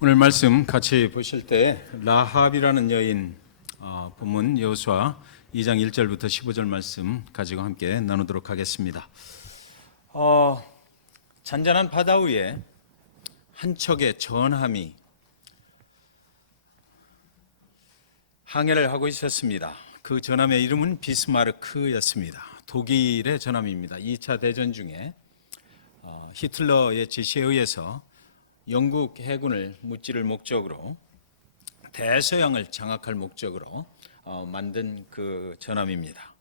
오늘 말씀 같이 보실 때 라합이라는 여인 본문 여호수아 2장 1절부터 15절 말씀 가지고 함께 나누도록 하겠습니다. 잔잔한 바다 위에 한 척의 전함이 항해를 하고 있었습니다. 그 전함의 이름은 비스마르크였습니다. 독일의 전함입니다. 2차 대전 중에 히틀러의 지시에 의해서 영국 해군을 무찌를 목적으로 대서양을 장악할 목적으로 만든 그 전함입니다.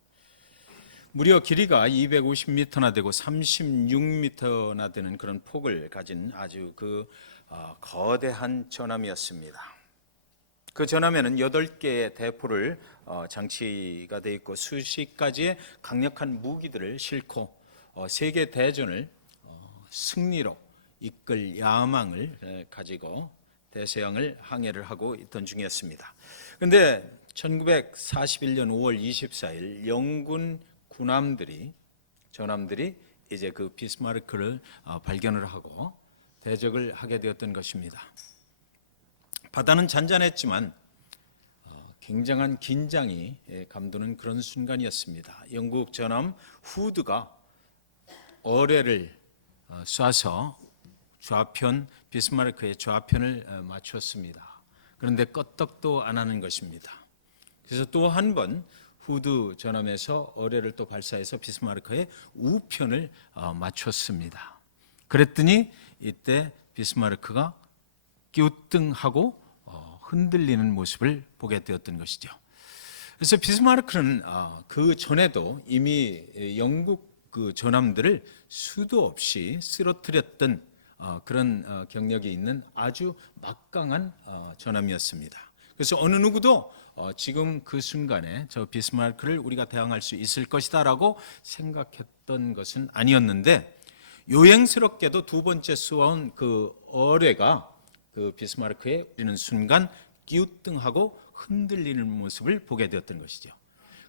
무려 길이가 250m나 되고 36m나 되는 그런 폭을 가진 아주 거대한 전함이었습니다. 그 전함에는 8개의 대포를 장치가 되어 있고 수십 가지의 강력한 무기들을 싣고 세계 대전을 승리로 이끌 야망을 가지고 대서양을 항해를 하고 있던 중이었습니다. 그런데 1941년 5월 24일 영군 전함들이 이제 그 비스마르크를 발견을 하고 대적을 하게 되었던 것입니다. 바다는 잔잔했지만 굉장한 긴장이 감도는 그런 순간이었습니다. 영국 전함 후드가 어뢰를 쏴서 비스마르크의 좌편을 맞췄습니다. 그런데 껐떡도 안 하는 것입니다. 그래서 또 한 번 후드 전함에서 어뢰를 또 발사해서 비스마르크의 우편을 맞췄습니다. 그랬더니 이때 비스마르크가 끼우뚱하고 흔들리는 모습을 보게 되었던 것이죠. 그래서 비스마르크는 그 전에도 이미 영국 그 전함들을 수도 없이 쓰러뜨렸던 그런 경력이 있는 아주 막강한 전함이었습니다. 그래서 어느 누구도 지금 그 순간에 저 비스마르크를 우리가 대항할 수 있을 것이다라고 생각했던 것은 아니었는데, 요행스럽게도 두 번째 쏘아온 그 어뢰가 그 비스마르크에 우리는 순간 끼우뚱하고 흔들리는 모습을 보게 되었던 것이죠.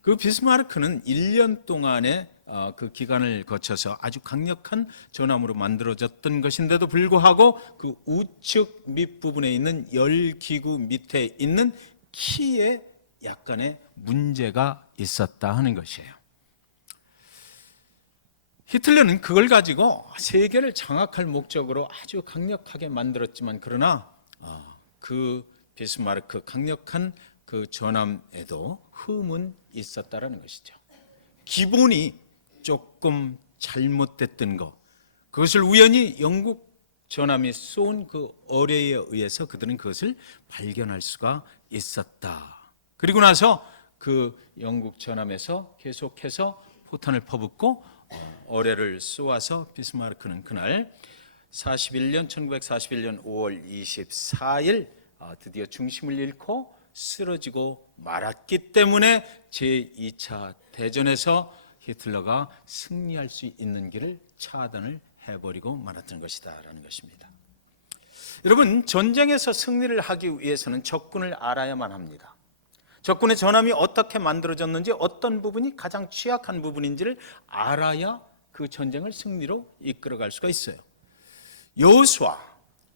그 비스마르크는 1년 동안의 그 기간을 거쳐서 아주 강력한 전함으로 만들어졌던 것인데도 불구하고 그 우측 밑부분에 있는 열기구 밑에 있는 키에 약간의 문제가 있었다 하는 것이에요. 히틀러는 그걸 가지고 세계를 장악할 목적으로 아주 강력하게 만들었지만, 그러나 그 비스마르크 강력한 그 전함에도 흠은 있었다라는 것이죠. 기본이 조금 잘못됐던 것, 그것을 우연히 영국 전함이 쏜 그 어뢰에 의해서 그들은 그것을 발견할 수가 있었다. 그리고 나서 그 영국 전함에서 계속해서 포탄을 퍼붓고 어뢰를 쏘아서 비스마르크는 그날 1941년 5월 24일 드디어 중심을 잃고 쓰러지고 말았기 때문에 제2차 대전에서 히틀러가 승리할 수 있는 길을 차단을 해버리고 말았던 것이다라는 것입니다. 여러분, 전쟁에서 승리를 하기 위해서는 적군을 알아야만 합니다. 적군의 전함이 어떻게 만들어졌는지, 어떤 부분이 가장 취약한 부분인지를 알아야 그 전쟁을 승리로 이끌어갈 수가 있어요. 여호수아,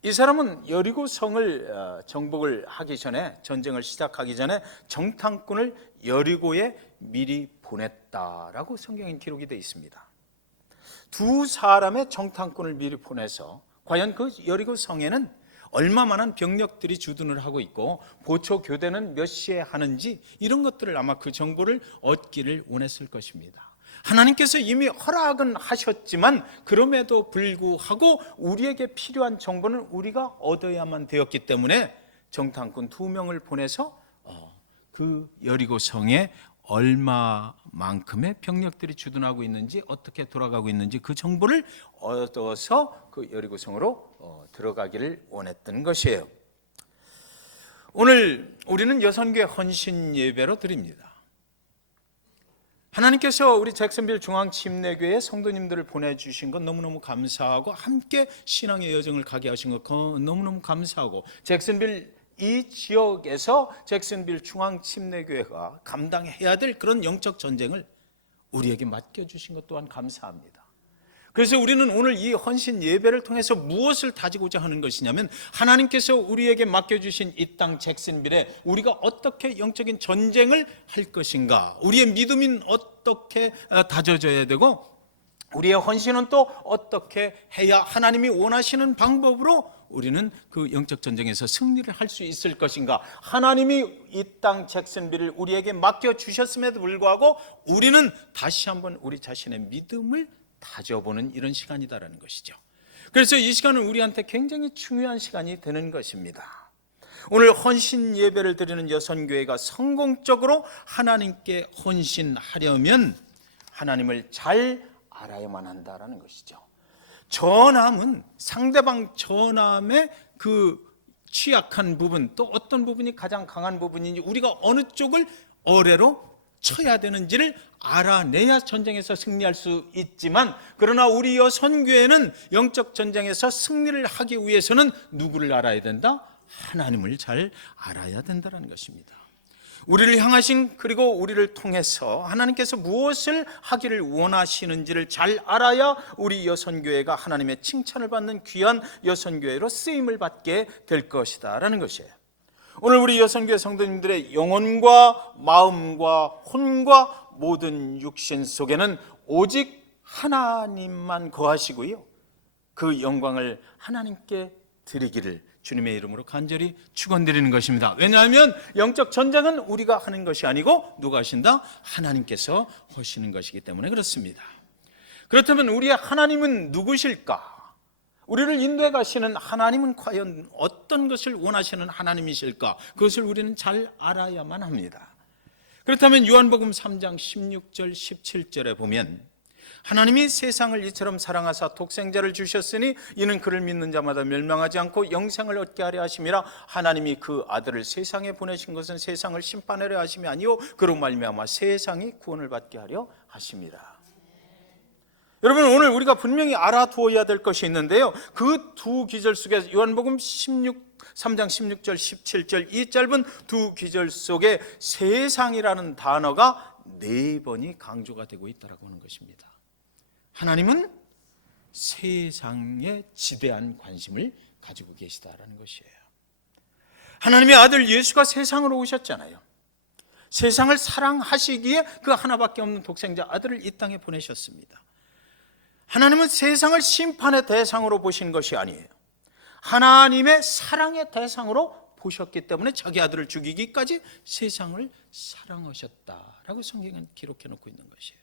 이 사람은 여리고 성을 정복을 하기 전에, 전쟁을 시작하기 전에 정탐꾼을 여리고에 미리 보냈다라고 성경에 기록이 되어 있습니다. 두 사람의 정탐꾼을 미리 보내서 과연 그 여리고 성에는 얼마만한 병력들이 주둔을 하고 있고 보초 교대는 몇 시에 하는지, 이런 것들을 아마 그 정보를 얻기를 원했을 것입니다. 하나님께서 이미 허락은 하셨지만 그럼에도 불구하고 우리에게 필요한 정보는 우리가 얻어야만 되었기 때문에 정탐꾼 2명을 보내서 그 여리고 성에 얼마만큼의 병력들이 주둔하고 있는지, 어떻게 돌아가고 있는지 그 정보를 얻어서 그 여리고 성으로 들어가기를 원했던 것이에요. 오늘 우리는 여선교회 헌신 예배로 드립니다. 하나님께서 우리 잭슨빌 중앙침례교회 성도님들을 보내주신 것 너무너무 감사하고, 함께 신앙의 여정을 가게 하신 것 너무너무 감사하고, 잭슨빌 이 지역에서 잭슨빌 중앙침례교회가 감당해야 될 그런 영적 전쟁을 우리에게 맡겨주신 것 또한 감사합니다. 그래서 우리는 오늘 이 헌신 예배를 통해서 무엇을 다지고자 하는 것이냐면, 하나님께서 우리에게 맡겨주신 이 땅 잭슨빌에 우리가 어떻게 영적인 전쟁을 할 것인가, 우리의 믿음은 어떻게 다져져야 되고, 우리의 헌신은 또 어떻게 해야 하나님이 원하시는 방법으로 우리는 그 영적 전쟁에서 승리를 할 수 있을 것인가. 하나님이 이 땅 잭슨빌을 우리에게 맡겨주셨음에도 불구하고 우리는 다시 한번 우리 자신의 믿음을 다져보는 이런 시간이다라는 것이죠. 그래서 이 시간은 우리한테 굉장히 중요한 시간이 되는 것입니다. 오늘 헌신 예배를 드리는 여선교회가 성공적으로 하나님께 헌신하려면 하나님을 잘 알아야만 한다라는 것이죠. 전함은 상대방 전함의 그 취약한 부분, 또 어떤 부분이 가장 강한 부분인지, 우리가 어느 쪽을 어뢰로 쳐야 되는지를 알아내야 전쟁에서 승리할 수 있지만, 그러나 우리 여선교회는 영적 전쟁에서 승리를 하기 위해서는 누구를 알아야 된다? 하나님을 잘 알아야 된다는 것입니다. 우리를 향하신, 그리고 우리를 통해서 하나님께서 무엇을 하기를 원하시는지를 잘 알아야 우리 여선교회가 하나님의 칭찬을 받는 귀한 여선교회로 쓰임을 받게 될 것이다 라는 것이에요. 오늘 우리 여선교회 성도님들의 영혼과 마음과 혼과 모든 육신 속에는 오직 하나님만 거하시고요, 그 영광을 하나님께 드리기를 주님의 이름으로 간절히 축원드리는 것입니다. 왜냐하면 영적 전쟁은 우리가 하는 것이 아니고 누가 하신다? 하나님께서 하시는 것이기 때문에 그렇습니다. 그렇다면 우리의 하나님은 누구실까? 우리를 인도해 가시는 하나님은 과연 어떤 것을 원하시는 하나님이실까? 그것을 우리는 잘 알아야만 합니다. 그렇다면 요한복음 3장 16절 17절에 보면, 하나님이 세상을 이처럼 사랑하사 독생자를 주셨으니 이는 그를 믿는 자마다 멸망하지 않고 영생을 얻게 하려 하심이라. 하나님이 그 아들을 세상에 보내신 것은 세상을 심판하려 하심이 아니요 그로 말미암아 세상이 구원을 받게 하려 하심이라. 여러분, 오늘 우리가 분명히 알아두어야 될 것이 있는데요, 그 두 기절 속에 요한복음 3장 16절 17절 이 짧은 두 기절 속에 세상이라는 단어가 4번이 강조가 되고 있다고 하는 것입니다. 하나님은 세상에 지대한 관심을 가지고 계시다라는 것이에요. 하나님의 아들 예수가 세상으로 오셨잖아요. 세상을 사랑하시기에 그 하나밖에 없는 독생자 아들을 이 땅에 보내셨습니다. 하나님은 세상을 심판의 대상으로 보신 것이 아니에요. 하나님의 사랑의 대상으로 보셨기 때문에 자기 아들을 죽이기까지 세상을 사랑하셨다라고 성경은 기록해 놓고 있는 것이에요.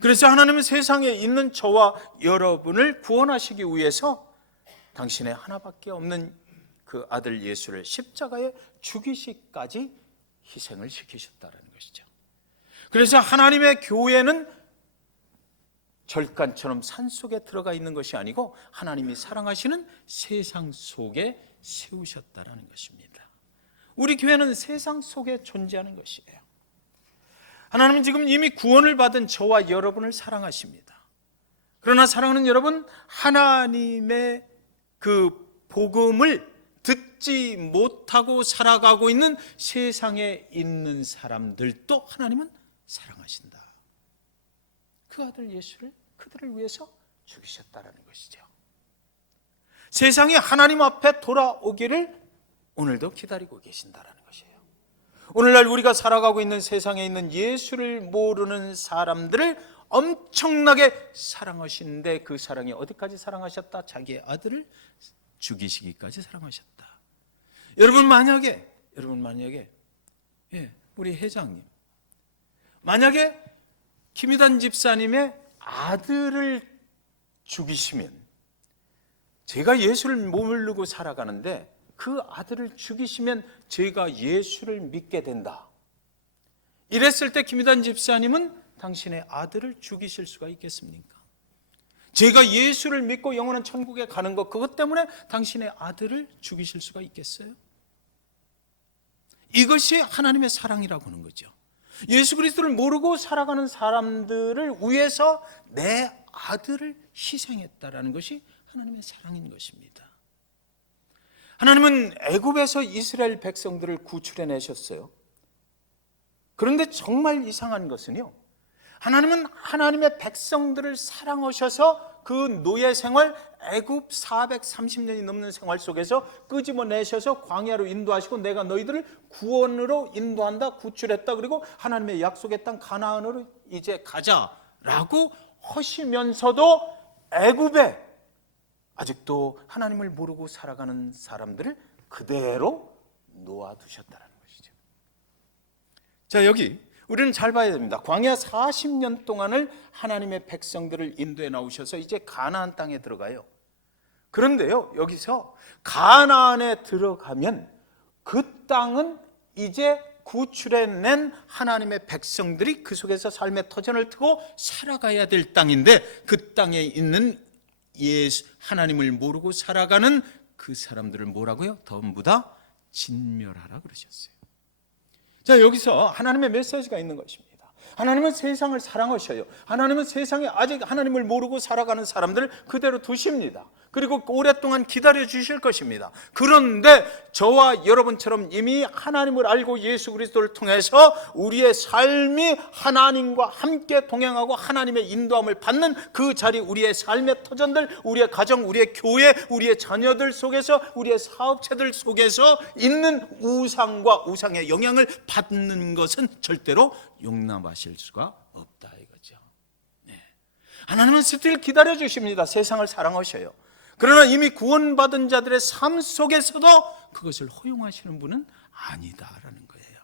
그래서 하나님은 세상에 있는 저와 여러분을 구원하시기 위해서 당신의 하나밖에 없는 그 아들 예수를 십자가에 죽이시기까지 희생을 시키셨다는 것이죠. 그래서 하나님의 교회는 절간처럼 산속에 들어가 있는 것이 아니고 하나님이 사랑하시는 세상 속에 세우셨다는 것입니다. 우리 교회는 세상 속에 존재하는 것이에요. 하나님은 지금 이미 구원을 받은 저와 여러분을 사랑하십니다. 그러나 사랑하는 여러분, 하나님의 그 복음을 듣지 못하고 살아가고 있는 세상에 있는 사람들도 하나님은 사랑하신다. 그 아들 예수를 그들을 위해서 죽이셨다라는 것이죠. 세상이 하나님 앞에 돌아오기를 오늘도 기다리고 계신다라는 것이에요. 오늘날 우리가 살아가고 있는 세상에 있는 예수를 모르는 사람들을 엄청나게 사랑하시는데, 그 사랑이 어디까지 사랑하셨다? 자기의 아들을 죽이시기까지 사랑하셨다. 여러분 만약에 우리 회장님, 만약에 김희단 집사님의 아들을 죽이시면, 제가 예수를 모르고 살아가는데 그 아들을 죽이시면 제가 예수를 믿게 된다, 이랬을 때 김희단 집사님은 당신의 아들을 죽이실 수가 있겠습니까? 제가 예수를 믿고 영원한 천국에 가는 것, 그것 때문에 당신의 아들을 죽이실 수가 있겠어요? 이것이 하나님의 사랑이라고 하는 거죠. 예수 그리스도를 모르고 살아가는 사람들을 위해서 내 아들을 희생했다라는 것이 하나님의 사랑인 것입니다. 하나님은 애굽에서 이스라엘 백성들을 구출해내셨어요. 그런데 정말 이상한 것은요, 하나님은 하나님의 백성들을 사랑하셔서 그 노예 생활, 애굽 430년이 넘는 생활 속에서 끄집어내셔서 광야로 인도하시고 내가 너희들을 구원으로 인도한다, 구출했다, 그리고 하나님의 약속의 땅 가나안으로 이제 가자라고 하시면서도 애굽에 아직도 하나님을 모르고 살아가는 사람들을 그대로 놓아두셨다는 것이죠. 자, 여기 우리는 잘 봐야 됩니다. 광야 40년 동안을 하나님의 백성들을 인도해 나오셔서 이제 가나안 땅에 들어가요. 그런데요, 여기서 가나안에 들어가면 그 땅은 이제 구출해낸 하나님의 백성들이 그 속에서 삶의 터전을 트고 살아가야 될 땅인데, 그 땅에 있는 하나님을 모르고 살아가는 그 사람들을 뭐라고요? 전부 다 진멸하라 그러셨어요. 자, 여기서 하나님의 메시지가 있는 것입니다. 하나님은 세상을 사랑하셔요. 하나님은 세상에 아직 하나님을 모르고 살아가는 사람들을 그대로 두십니다. 그리고 오랫동안 기다려 주실 것입니다. 그런데 저와 여러분처럼 이미 하나님을 알고 예수 그리스도를 통해서 우리의 삶이 하나님과 함께 동행하고 하나님의 인도함을 받는 그 자리, 우리의 삶의 터전들, 우리의 가정, 우리의 교회, 우리의 자녀들 속에서, 우리의 사업체들 속에서 있는 우상과 우상의 영향을 받는 것은 절대로 용납하실 수가 없다 이거죠. 네. 하나님은 스틸 기다려 주십니다. 세상을 사랑하셔요. 그러나 이미 구원받은 자들의 삶 속에서도 그것을 허용하시는 분은 아니다라는 거예요.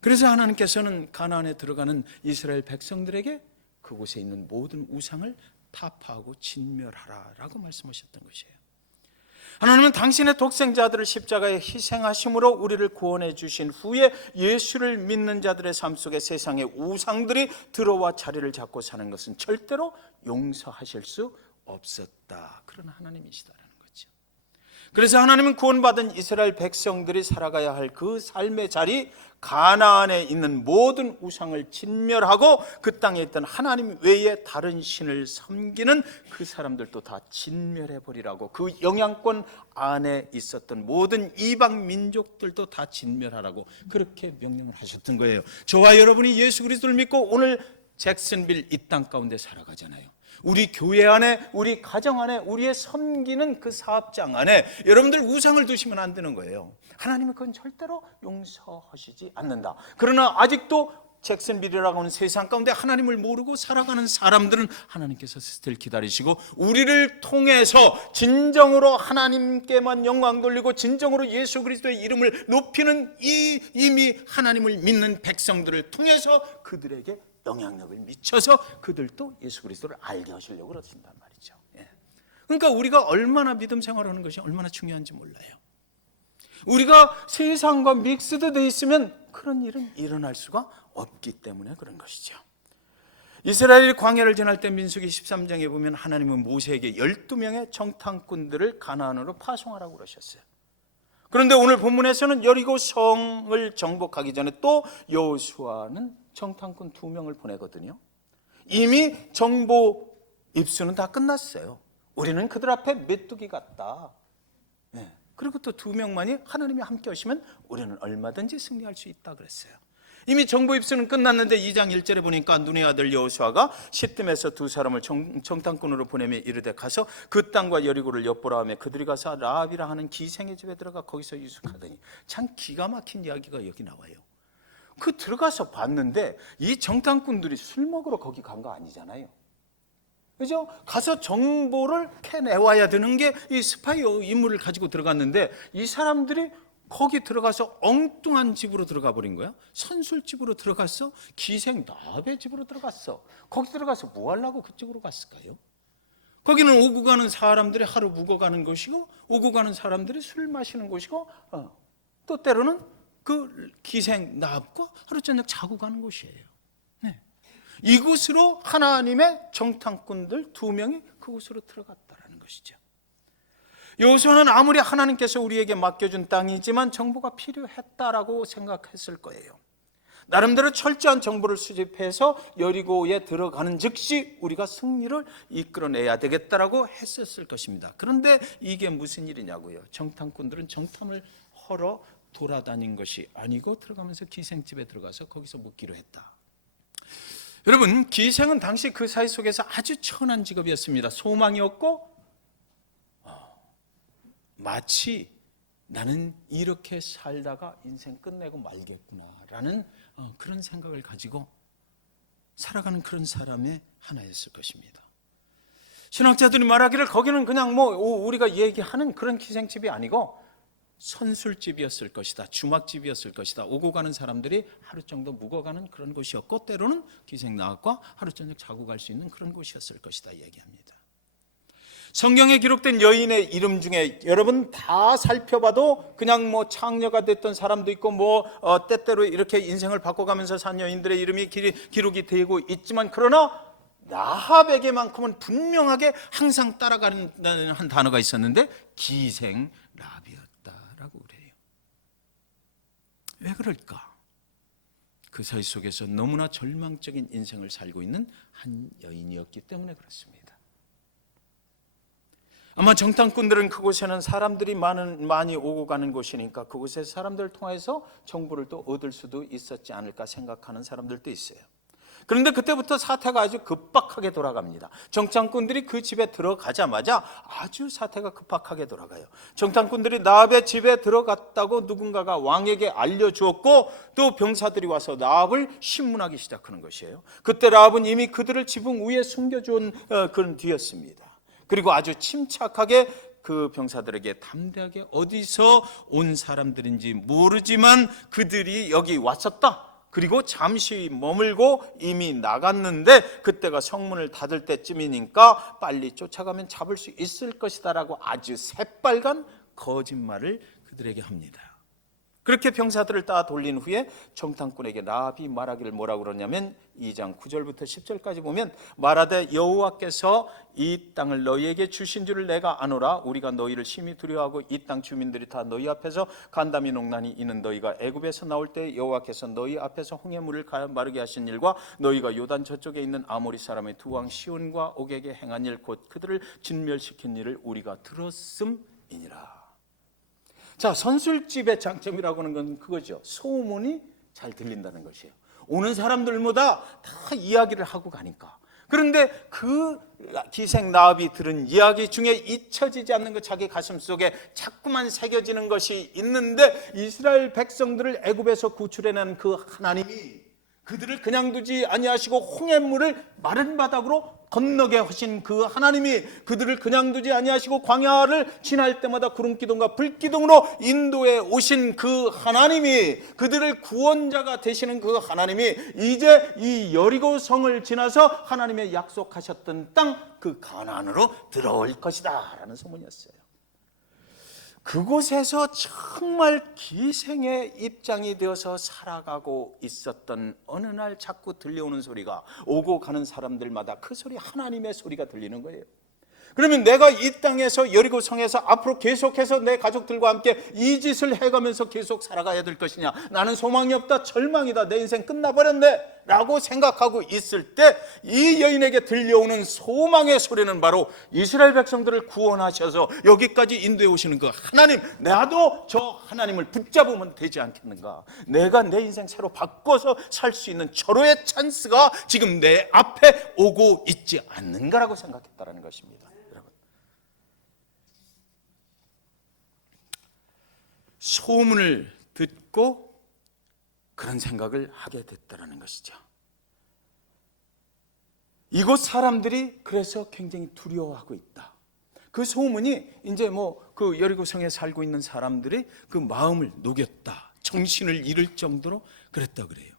그래서 하나님께서는 가나안에 들어가는 이스라엘 백성들에게 그곳에 있는 모든 우상을 타파하고 진멸하라라고 말씀하셨던 것이에요. 하나님은 당신의 독생자들을 십자가에 희생하심으로 우리를 구원해 주신 후에 예수를 믿는 자들의 삶 속에 세상의 우상들이 들어와 자리를 잡고 사는 것은 절대로 용서하실 수 없었다. 그런 하나님이시다라는 거죠. 그래서 하나님은 구원받은 이스라엘 백성들이 살아가야 할 그 삶의 자리, 가나안에 있는 모든 우상을 진멸하고 그 땅에 있던 하나님 외에 다른 신을 섬기는 그 사람들도 다 진멸해버리라고, 그 영향권 안에 있었던 모든 이방 민족들도 다 진멸하라고 그렇게 명령을 하셨던 거예요. 저와 여러분이 예수 그리스도를 믿고 오늘 잭슨빌 이 땅 가운데 살아가잖아요. 우리 교회 안에, 우리 가정 안에, 우리의 섬기는 그 사업장 안에 여러분들 우상을 두시면 안 되는 거예요. 하나님은 그건 절대로 용서하시지 않는다. 그러나 아직도 잭슨빌이라고 하는 세상 가운데 하나님을 모르고 살아가는 사람들은 하나님께서 스틸 기다리시고 우리를 통해서 진정으로 하나님께만 영광 돌리고 진정으로 예수 그리스도의 이름을 높이는 이 이미 하나님을 믿는 백성들을 통해서 그들에게 영향력을 미쳐서 그들도 예수 그리스도를 알게 하시려고 그러신단 말이죠. 그러니까 우리가 얼마나 믿음 생활하는 것이 얼마나 중요한지 몰라요. 우리가 세상과 믹스드 돼 있으면 그런 일은 일어날 수가 없기 때문에 그런 것이죠. 이스라엘이 광야를 지날 때 민수기 13장에 보면 하나님은 모세에게 12명의 정탐꾼들을 가나안으로 파송하라고 그러셨어요. 그런데 오늘 본문에서는 여리고 성을 정복하기 전에 또 여호수아는 정탐꾼 2명을 보내거든요. 이미 정보 입수는 다 끝났어요. 우리는 그들 앞에 메뚜기 같다. 그리고 또 2명만이 하나님이 함께 하시면 우리는 얼마든지 승리할 수 있다 그랬어요. 이미 정보 입수는 끝났는데 2장 1절에 보니까 눈의 아들 여호수아가 시뜸에서 2사람을 정탐꾼으로 보내며 이르되 가서 그 땅과 여리고를 엿보라 하며 그들이 가서 라합이라 하는 기생의 집에 들어가 거기서 유숙하더니, 참 기가 막힌 이야기가 여기 나와요. 그 들어가서 봤는데 이 정탐꾼들이 술 먹으러 거기 간 거 아니잖아요. 그죠? 가서 정보를 캐내와야 되는 게 이 스파이 임무를 가지고 들어갔는데 이 사람들이 거기 들어가서 엉뚱한 집으로 들어가 버린 거야. 선술집으로 들어갔어. 기생 라합의 집으로 들어갔어. 거기 들어가서 뭐 하려고 그쪽으로 갔을까요? 거기는 오고 가는 사람들이 하루 묵어가는 곳이고 오고 가는 사람들이 술 마시는 곳이고 또 때로는 그 기생 라합과 하루 저녁 자고 가는 곳이에요. 이곳으로 하나님의 정탐꾼들 2명이 그곳으로 들어갔다라는 것이죠. 여호수아는 아무리 하나님께서 우리에게 맡겨준 땅이지만 정보가 필요했다라고 생각했을 거예요. 나름대로 철저한 정보를 수집해서 여리고에 들어가는 즉시 우리가 승리를 이끌어내야 되겠다라고 했었을 것입니다. 그런데 이게 무슨 일이냐고요. 정탐꾼들은 정탐을 하러 돌아다닌 것이 아니고 들어가면서 기생집에 들어가서 거기서 묵기로 했다. 여러분, 기생은 당시 그 사회 속에서 아주 천한 직업이었습니다. 소망이 없고 마치 나는 이렇게 살다가 인생 끝내고 말겠구나라는 그런 생각을 가지고 살아가는 그런 사람의 하나였을 것입니다. 신학자들이 말하기를 거기는 그냥 우리가 얘기하는 그런 기생집이 아니고 선술집이었을 것이다, 주막집이었을 것이다. 오고 가는 사람들이 하루 정도 묵어가는 그런 곳이었고, 때로는 기생나앗과 하루 저녁 자고 갈 수 있는 그런 곳이었을 것이다 얘기합니다. 성경에 기록된 여인의 이름 중에 여러분 다 살펴봐도 그냥 창녀가 됐던 사람도 있고 때때로 이렇게 인생을 바꿔가면서 산 여인들의 이름이 기록이 되고 있지만, 그러나 라합에게만큼은 분명하게 항상 따라가는 한 단어가 있었는데 기생 라합이었다라고 그래요. 왜 그럴까? 그 사이 속에서 너무나 절망적인 인생을 살고 있는 한 여인이었기 때문에 그렇습니다. 아마 정탐꾼들은 그곳에는 사람들이 많이 오고 가는 곳이니까 그곳에 사람들을 통해서 정보를 또 얻을 수도 있었지 않을까 생각하는 사람들도 있어요. 그런데 그때부터 사태가 아주 급박하게 돌아갑니다. 정탐꾼들이 그 집에 들어가자마자 아주 사태가 급박하게 돌아가요. 정탐꾼들이 라합의 집에 들어갔다고 누군가가 왕에게 알려주었고, 또 병사들이 와서 라합을 신문하기 시작하는 것이에요. 그때 라합은 이미 그들을 지붕 위에 숨겨준 그런 뒤였습니다. 그리고 아주 침착하게 그 병사들에게 담대하게 어디서 온 사람들인지 모르지만 그들이 여기 왔었다, 그리고 잠시 머물고 이미 나갔는데 그때가 성문을 닫을 때쯤이니까 빨리 쫓아가면 잡을 수 있을 것이다 라고 아주 새빨간 거짓말을 그들에게 합니다. 그렇게 병사들을 따 돌린 후에 정탐꾼에게 라합이 말하기를 뭐라고 그러냐면 2장 9절부터 10절까지 보면, 말하되 여호와께서 이 땅을 너희에게 주신 줄을 내가 아노라. 우리가 너희를 심히 두려워하고 이 땅 주민들이 다 너희 앞에서 간담이 농난이 이는 너희가 애굽에서 나올 때 여호와께서 너희 앞에서 홍해 물을 마르게 하신 일과 너희가 요단 저쪽에 있는 아모리 사람의 두 왕 시온과 옥에게 행한 일 곧 그들을 진멸시킨 일을 우리가 들었음이니라. 자, 선술집의 장점이라고 하는 건 그거죠. 소문이 잘 들린다는 것이에요. 오는 사람들마다 다 이야기를 하고 가니까. 그런데 그 기생 라합이 들은 이야기 중에 잊혀지지 않는 것, 자기 가슴 속에 자꾸만 새겨지는 것이 있는데, 이스라엘 백성들을 애굽에서 구출해낸 그 하나님이 그들을 그냥 두지 아니하시고 홍해물을 마른 바닥으로 건너게 하신 그 하나님이 그들을 그냥 두지 아니하시고 광야를 지날 때마다 구름기둥과 불기둥으로 인도해 오신 그 하나님이, 그들을 구원자가 되시는 그 하나님이 이제 이 여리고 성을 지나서 하나님의 약속하셨던 땅 그 가나안으로 들어올 것이다 라는 소문이었어요. 그곳에서 정말 기생의 입장이 되어서 살아가고 있었던 어느 날 자꾸 들려오는 소리가, 오고 가는 사람들마다 그 소리, 하나님의 소리가 들리는 거예요. 그러면 내가 이 땅에서 여리고 성에서 앞으로 계속해서 내 가족들과 함께 이 짓을 해가면서 계속 살아가야 될 것이냐, 나는 소망이 없다, 절망이다, 내 인생 끝나버렸네 라고 생각하고 있을 때 이 여인에게 들려오는 소망의 소리는 바로 이스라엘 백성들을 구원하셔서 여기까지 인도해 오시는 그 하나님, 나도 저 하나님을 붙잡으면 되지 않겠는가, 내가 내 인생 새로 바꿔서 살 수 있는 절호의 찬스가 지금 내 앞에 오고 있지 않는가라고 생각했다는 것입니다. 소문을 듣고 그런 생각을 하게 됐다는 것이죠. 이곳 사람들이 그래서 굉장히 두려워하고 있다. 그 소문이 이제 그 여리고성에 살고 있는 사람들의 그 마음을 녹였다, 정신을 잃을 정도로 그랬다 그래요.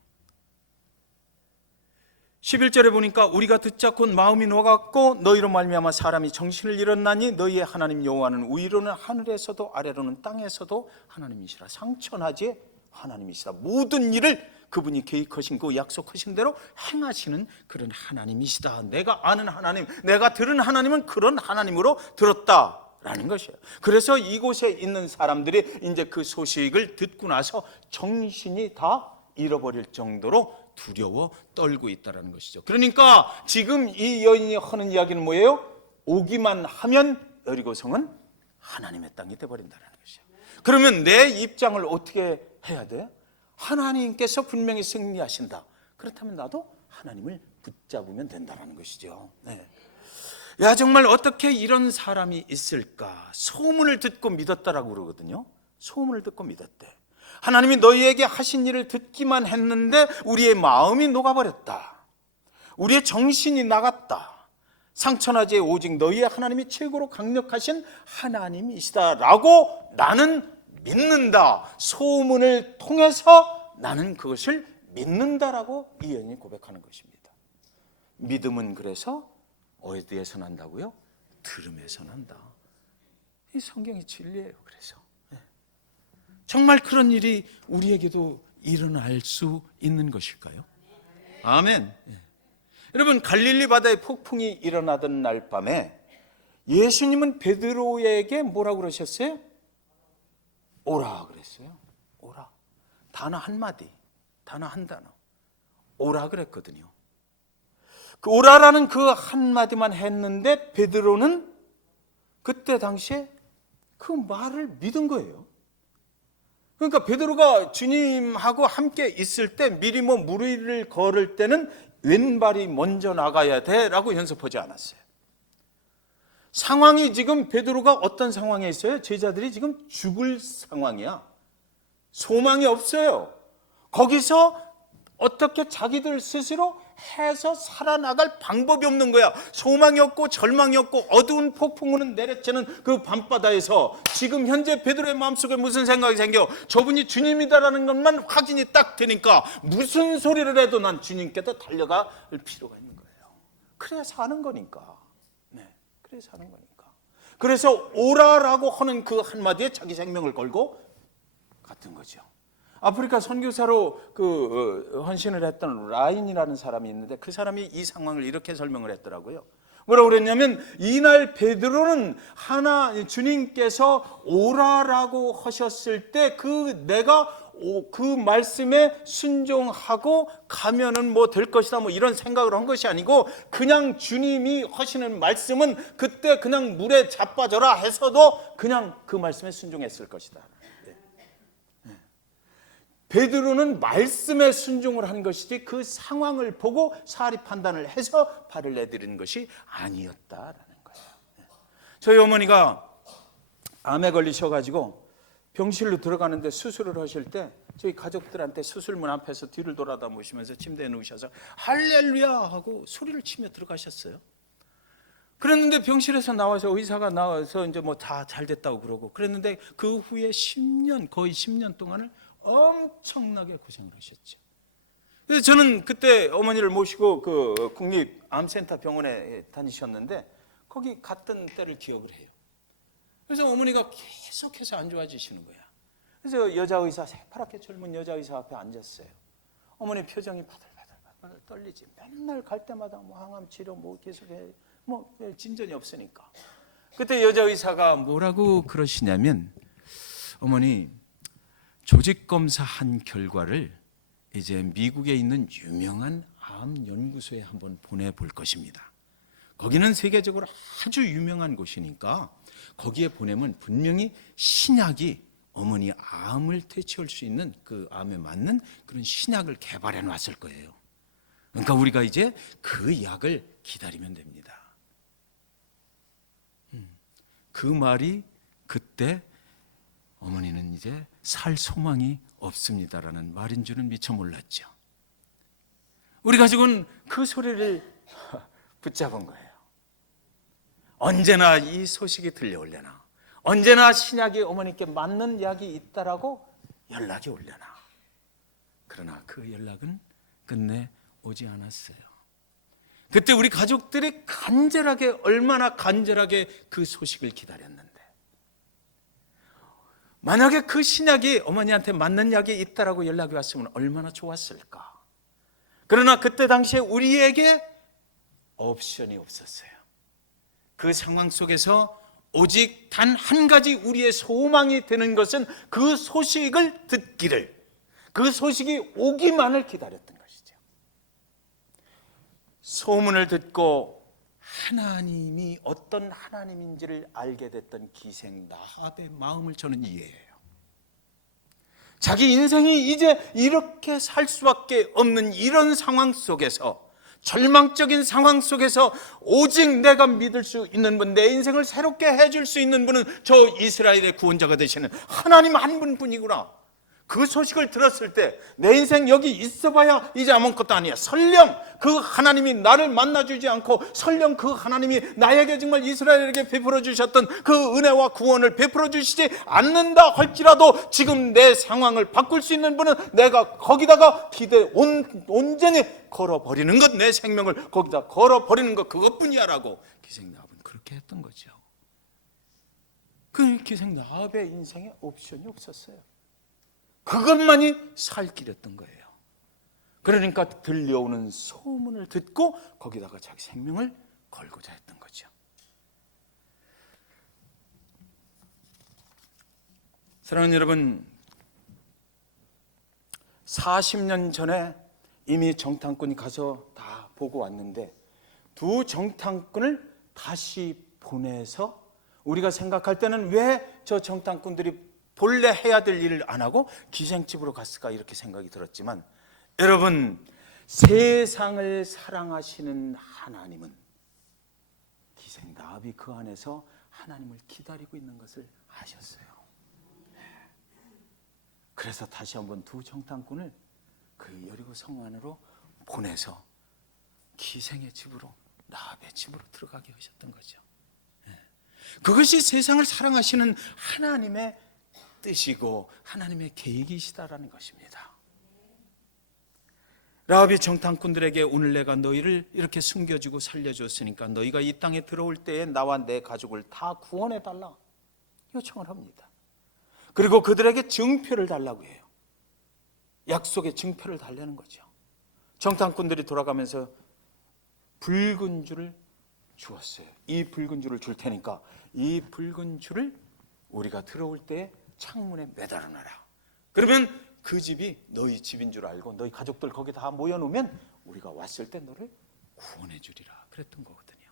11절에 보니까 우리가 듣자 곧 마음이 녹았고 너희로 말미암아 사람이 정신을 잃었나니 너희의 하나님 여호와는 위로는 하늘에서도 아래로는 땅에서도 하나님이시라. 상천하지의 하나님이시라. 모든 일을 그분이 계획하신 그 약속하신 대로 행하시는 그런 하나님이시다. 내가 아는 하나님, 내가 들은 하나님은 그런 하나님으로 들었다라는 것이에요. 그래서 이곳에 있는 사람들이 이제 그 소식을 듣고 나서 정신이 다 잃어버릴 정도로 두려워 떨고 있다는 것이죠. 그러니까 지금 이 여인이 하는 이야기는 뭐예요? 오기만 하면 여리고성은 하나님의 땅이 되어버린다는 것이에요. 그러면 내 입장을 어떻게 해야 돼? 하나님께서 분명히 승리하신다. 그렇다면 나도 하나님을 붙잡으면 된다는 것이죠. 네. 야, 정말 어떻게 이런 사람이 있을까? 소문을 듣고 믿었다라고 그러거든요. 소문을 듣고 믿었대. 하나님이 너희에게 하신 일을 듣기만 했는데 우리의 마음이 녹아버렸다. 우리의 정신이 나갔다. 상천하지에 오직 너희의 하나님이 최고로 강력하신 하나님이시다라고 나는 믿는다. 소문을 통해서 나는 그것을 믿는다라고 이 여인이 고백하는 것입니다. 믿음은 그래서 어디에서 난다고요? 들음에서 난다. 이 성경이 진리예요. 그래서 정말 그런 일이 우리에게도 일어날 수 있는 것일까요? 아멘. 여러분, 갈릴리 바다에 폭풍이 일어나던 날 밤에 예수님은 베드로에게 뭐라고 그러셨어요? 오라 그랬어요. 오라. 단어 한마디, 단어 한 단어, 오라 그랬거든요. 그 오라라는 그 한마디만 했는데 베드로는 그때 당시에 그 말을 믿은 거예요. 그러니까 베드로가 주님하고 함께 있을 때 미리 무리를 걸을 때는 왼발이 먼저 나가야 돼라고 연습하지 않았어요. 상황이 지금 베드로가 어떤 상황에 있어요? 제자들이 지금 죽을 상황이야. 소망이 없어요. 거기서 어떻게 자기들 스스로 해서 살아나갈 방법이 없는 거야. 소망이 없고 절망이 없고 어두운 폭풍우는 내려치는 그 밤바다에서 지금 현재 베드로의 마음속에 무슨 생각이 생겨? 저분이 주님이다라는 것만 확인이 딱 되니까 무슨 소리를 해도 난 주님께도 달려갈 필요가 있는 거예요. 그래야 사는 거니까. 네, 그래야 사는 거니까. 그래서 오라라고 하는 그 한마디에 자기 생명을 걸고 갔던 거죠. 아프리카 선교사로 헌신을 했던 라인이라는 사람이 있는데 그 사람이 이 상황을 이렇게 설명을 했더라고요. 뭐라고 그랬냐면 이날 베드로는 주님께서 오라라고 하셨을 때 내가 그 말씀에 순종하고 가면은 될 것이다 이런 생각을 한 것이 아니고 그냥 주님이 하시는 말씀은 그때 그냥 물에 자빠져라 해서도 그냥 그 말씀에 순종했을 것이다. 베드로는 말씀에 순종을 한 것이지 그 상황을 보고 사리 판단을 해서 발을 내디는 것이 아니었다라는 거예요. 저희 어머니가 암에 걸리셔가지고 병실로 들어가는데 수술을 하실 때 저희 가족들한테 수술문 앞에서 뒤를 돌아다 보시면서 침대에 누우셔서 할렐루야 하고 소리를 치며 들어가셨어요. 그랬는데 병실에서 나와서 의사가 나와서 이제 다 잘 됐다고 그러고 그랬는데 그 후에 10년 거의 10년 동안을 엄청나게 고생을 하셨죠. 그래서 저는 그때 어머니를 모시고 그 국립암센터 병원에 다니셨는데 거기 갔던 때를 기억을 해요. 그래서 어머니가 계속해서 안 좋아지시는 거야. 그래서 여자 의사, 새파랗게 젊은 여자 의사 앞에 앉았어요. 어머니 표정이 바들바들 떨리지. 맨날 갈 때마다 항암 치료 계속해 진전이 없으니까. 그때 여자 의사가 뭐라고 그러시냐면 어머니 조직 검사한 결과를 이제 미국에 있는 유명한 암 연구소에 한번 보내볼 것입니다. 거기는 세계적으로 아주 유명한 곳이니까 거기에 보내면 분명히 신약이 어머니 암을 퇴치할 수 있는 그 암에 맞는 그런 신약을 개발해 놨을 거예요. 그러니까 우리가 이제 그 약을 기다리면 됩니다. 그 말이 그때 어머니는 이제 살 소망이 없습니다라는 말인 줄은 미처 몰랐죠. 우리 가족은 그 소리를 붙잡은 거예요. 언제나 이 소식이 들려오려나, 언제나 신약이 어머니께 맞는 약이 있다라고 연락이 오려나. 그러나 그 연락은 끝내 오지 않았어요. 그때 우리 가족들이 얼마나 간절하게 그 소식을 기다렸는데, 만약에 그 신약이 어머니한테 맞는 약이 있다라고 연락이 왔으면 얼마나 좋았을까. 그러나 그때 당시에 우리에게 옵션이 없었어요. 그 상황 속에서 오직 단 한 가지 우리의 소망이 되는 것은 그 소식을 듣기를, 그 소식이 오기만을 기다렸던 것이죠. 소문을 듣고 하나님이 어떤 하나님인지를 알게 됐던 기생 라합의 마음을 저는 이해해요. 자기 인생이 이제 이렇게 살 수밖에 없는 이런 상황 속에서 절망적인 상황 속에서 오직 내가 믿을 수 있는 분, 내 인생을 새롭게 해줄 수 있는 분은 저 이스라엘의 구원자가 되시는 하나님 한 분뿐이구나. 그 소식을 들었을 때 내 인생 여기 있어봐야 이제 아무것도 아니야. 설령 그 하나님이 나를 만나주지 않고 설령 그 하나님이 나에게 정말 이스라엘에게 베풀어 주셨던 그 은혜와 구원을 베풀어 주시지 않는다 할지라도 지금 내 상황을 바꿀 수 있는 분은 내가 거기다가 온전히 걸어버리는 것, 내 생명을 거기다 걸어버리는 것, 그것뿐이야 라고 기생 나합은 그렇게 했던 거죠. 그 기생 나합의 인생에 옵션이 없었어요. 그것만이 살 길이었던 거예요. 그러니까 들려오는 소문을 듣고 거기다가 자기 생명을 걸고자 했던 거죠. 사랑하는 여러분, 40년 전에 이미 정탐꾼이 가서 다 보고 왔는데 두 정탐꾼을 다시 보내서 우리가 생각할 때는 왜 저 정탐꾼들이 본래 해야 될 일을 안 하고 기생집으로 갔을까 이렇게 생각이 들었지만, 여러분, 세상을 사랑하시는 하나님은 기생 나합이 그 안에서 하나님을 기다리고 있는 것을 아셨어요. 그래서 다시 한번 두 정탐꾼을 그 여리고 성 안으로 보내서 기생의 집으로, 나합의 집으로 들어가게 하셨던 거죠. 그것이 세상을 사랑하시는 하나님의 뜻이고 하나님의 계획이시다라는 것입니다. 라합이 정탐꾼들에게 오늘 내가 너희를 이렇게 숨겨주고 살려줬으니까 너희가 이 땅에 들어올 때에 나와 내 가족을 다 구원해달라 요청을 합니다. 그리고 그들에게 증표를 달라고 해요. 약속의 증표를 달라는 거죠. 정탐꾼들이 돌아가면서 붉은 줄을 주었어요. 이 붉은 줄을 줄 테니까 이 붉은 줄을 우리가 들어올 때에 창문에 매달아놔라. 그러면 그 집이 너희 집인 줄 알고 너희 가족들 거기 다 모여놓으면 우리가 왔을 때 너를 구원해 주리라 그랬던 거거든요.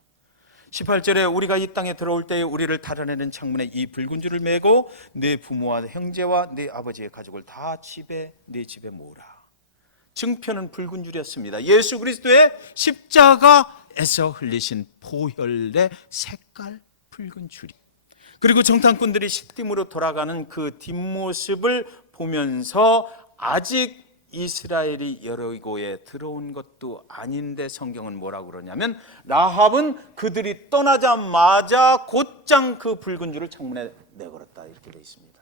18절에 우리가 이 땅에 들어올 때에 우리를 달아내는 창문에 이 붉은 줄을 메고 네 부모와 형제와 네 아버지의 가족을 다 네 집에 모으라. 증표는 붉은 줄이었습니다. 예수 그리스도의 십자가에서 흘리신 보혈의 색깔 붉은 줄이. 그리고 정탐꾼들이 시딤으로 돌아가는 그 뒷모습을 보면서 아직 이스라엘이 여리고에 들어온 것도 아닌데 성경은 뭐라고 그러냐면 라합은 그들이 떠나자마자 곧장 그 붉은 줄을 창문에 내걸었다 이렇게 되어 있습니다.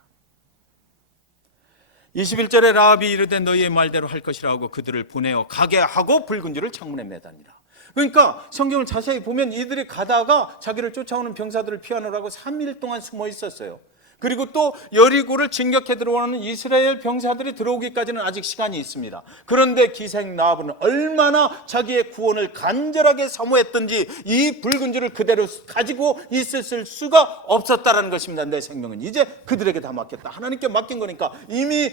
21절에 라합이 이르되 너희의 말대로 할 것이라 하고 그들을 보내어 가게 하고 붉은 줄을 창문에 매다니라. 그러니까 성경을 자세히 보면 이들이 가다가 자기를 쫓아오는 병사들을 피하느라고 3일 동안 숨어 있었어요. 그리고 또 여리고를 진격해 들어오는 이스라엘 병사들이 들어오기까지는 아직 시간이 있습니다. 그런데 기생 라합은 얼마나 자기의 구원을 간절하게 사모했던지 이 붉은 줄을 그대로 가지고 있었을 수가 없었다는 것입니다. 내 생명은 이제 그들에게 다 맡겼다. 하나님께 맡긴 거니까 이미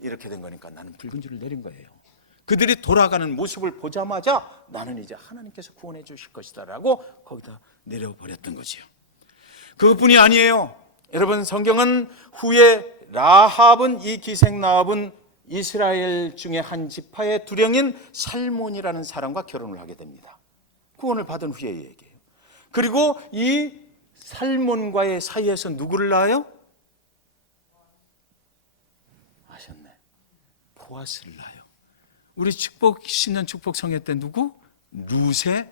이렇게 된 거니까 나는 붉은 줄을 내린 거예요. 그들이 돌아가는 모습을 보자마자 나는 이제 하나님께서 구원해 주실 것이다 라고 거기다 내려버렸던 거지요. 그것뿐이 아니에요. 여러분, 성경은 후에 라합은, 이 기생 라합은 이스라엘 중에 한 지파의 두령인 살몬이라는 사람과 결혼을 하게 됩니다. 구원을 받은 후의 얘기예요. 그리고 이 살몬과의 사이에서 누구를 낳아요? 아셨네. 보아스를 낳아요. 우리 축복 신년 축복 성회 때 누구? 룻의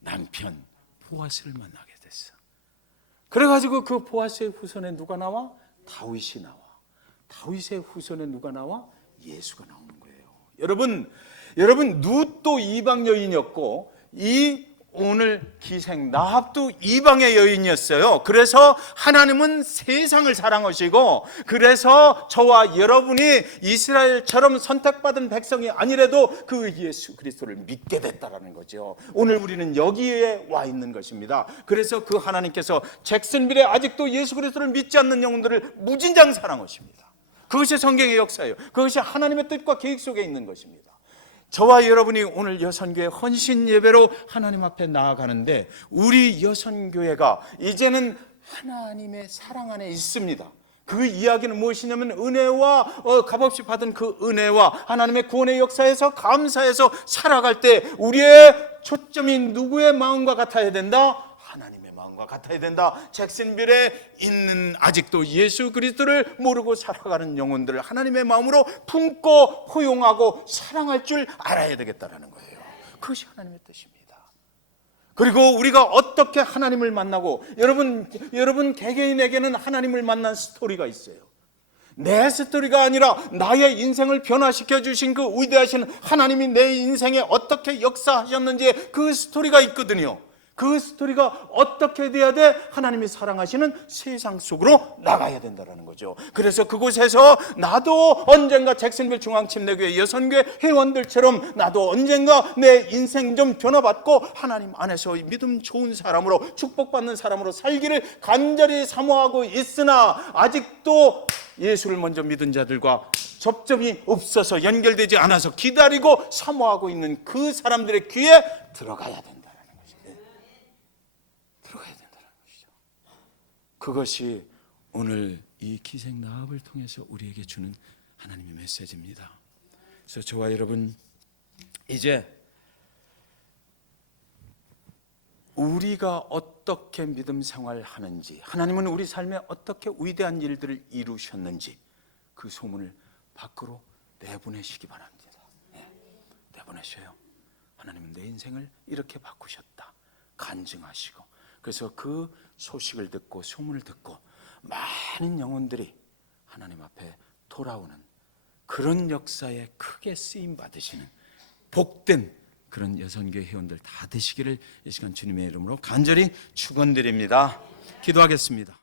남편 보아스를 만나게 됐어. 그래가지고 그 보아스의 후손에 누가 나와? 다윗이 나와. 다윗의 후손에 누가 나와? 예수가 나오는 거예요. 여러분 룻도 이방 여인이었고 이 오늘 기생 라합도 이방의 여인이었어요. 그래서 하나님은 세상을 사랑하시고 그래서 저와 여러분이 이스라엘처럼 선택받은 백성이 아니라도 그 예수 그리스도를 믿게 됐다라는 거죠. 오늘 우리는 여기에 와 있는 것입니다. 그래서 그 하나님께서 잭슨빌에 아직도 예수 그리스도를 믿지 않는 영혼들을 무진장 사랑하십니다. 그것이 성경의 역사예요. 그것이 하나님의 뜻과 계획 속에 있는 것입니다. 저와 여러분이 오늘 여선교회 헌신 예배로 하나님 앞에 나아가는데 우리 여선교회가 이제는 하나님의 사랑 안에 있습니다. 그 이야기는 무엇이냐면 은혜와 값없이 받은 그 은혜와 하나님의 구원의 역사에서 감사해서 살아갈 때 우리의 초점이 누구의 마음과 같아야 된다? 하나님의 마음과 같아야 된다. 잭슨빌에 있는 아직도 예수 그리스도를 모르고 살아가는 영혼들을 하나님의 마음으로 품고 포용하고 사랑할 줄 알아야 되겠다라는 거예요. 그것이 하나님의 뜻입니다. 그리고 우리가 어떻게 하나님을 만나고, 여러분 개개인에게는 하나님을 만난 스토리가 있어요. 내 스토리가 아니라 나의 인생을 변화시켜 주신 그 위대하신 하나님이 내 인생에 어떻게 역사하셨는지 그 스토리가 있거든요. 그 스토리가 어떻게 돼야 돼? 하나님이 사랑하시는 세상 속으로 나가야 된다는 거죠. 그래서 그곳에서 나도 언젠가 잭슨빌 중앙침례교회 여선교회 회원들처럼 나도 언젠가 내 인생 좀 변화받고 하나님 안에서 믿음 좋은 사람으로, 축복받는 사람으로 살기를 간절히 사모하고 있으나 아직도 예수를 먼저 믿은 자들과 접점이 없어서 연결되지 않아서 기다리고 사모하고 있는 그 사람들의 귀에 들어가야 된다. 그것이 오늘 이 기생 라합을 통해서 우리에게 주는 하나님의 메시지입니다. 그래서 저와 여러분, 이제 우리가 어떻게 믿음 생활하는지, 하나님은 우리 삶에 어떻게 위대한 일들을 이루셨는지 그 소문을 밖으로 내보내시기 바랍니다. 내보내셔요. 하나님은 내 인생을 이렇게 바꾸셨다 간증하시고, 그래서 그 소식을 듣고 소문을 듣고 많은 영혼들이 하나님 앞에 돌아오는 그런 역사에 크게 쓰임 받으시는 복된 그런 여선교회 회원들 다 되시기를 이 시간 주님의 이름으로 간절히 축원드립니다. 기도하겠습니다.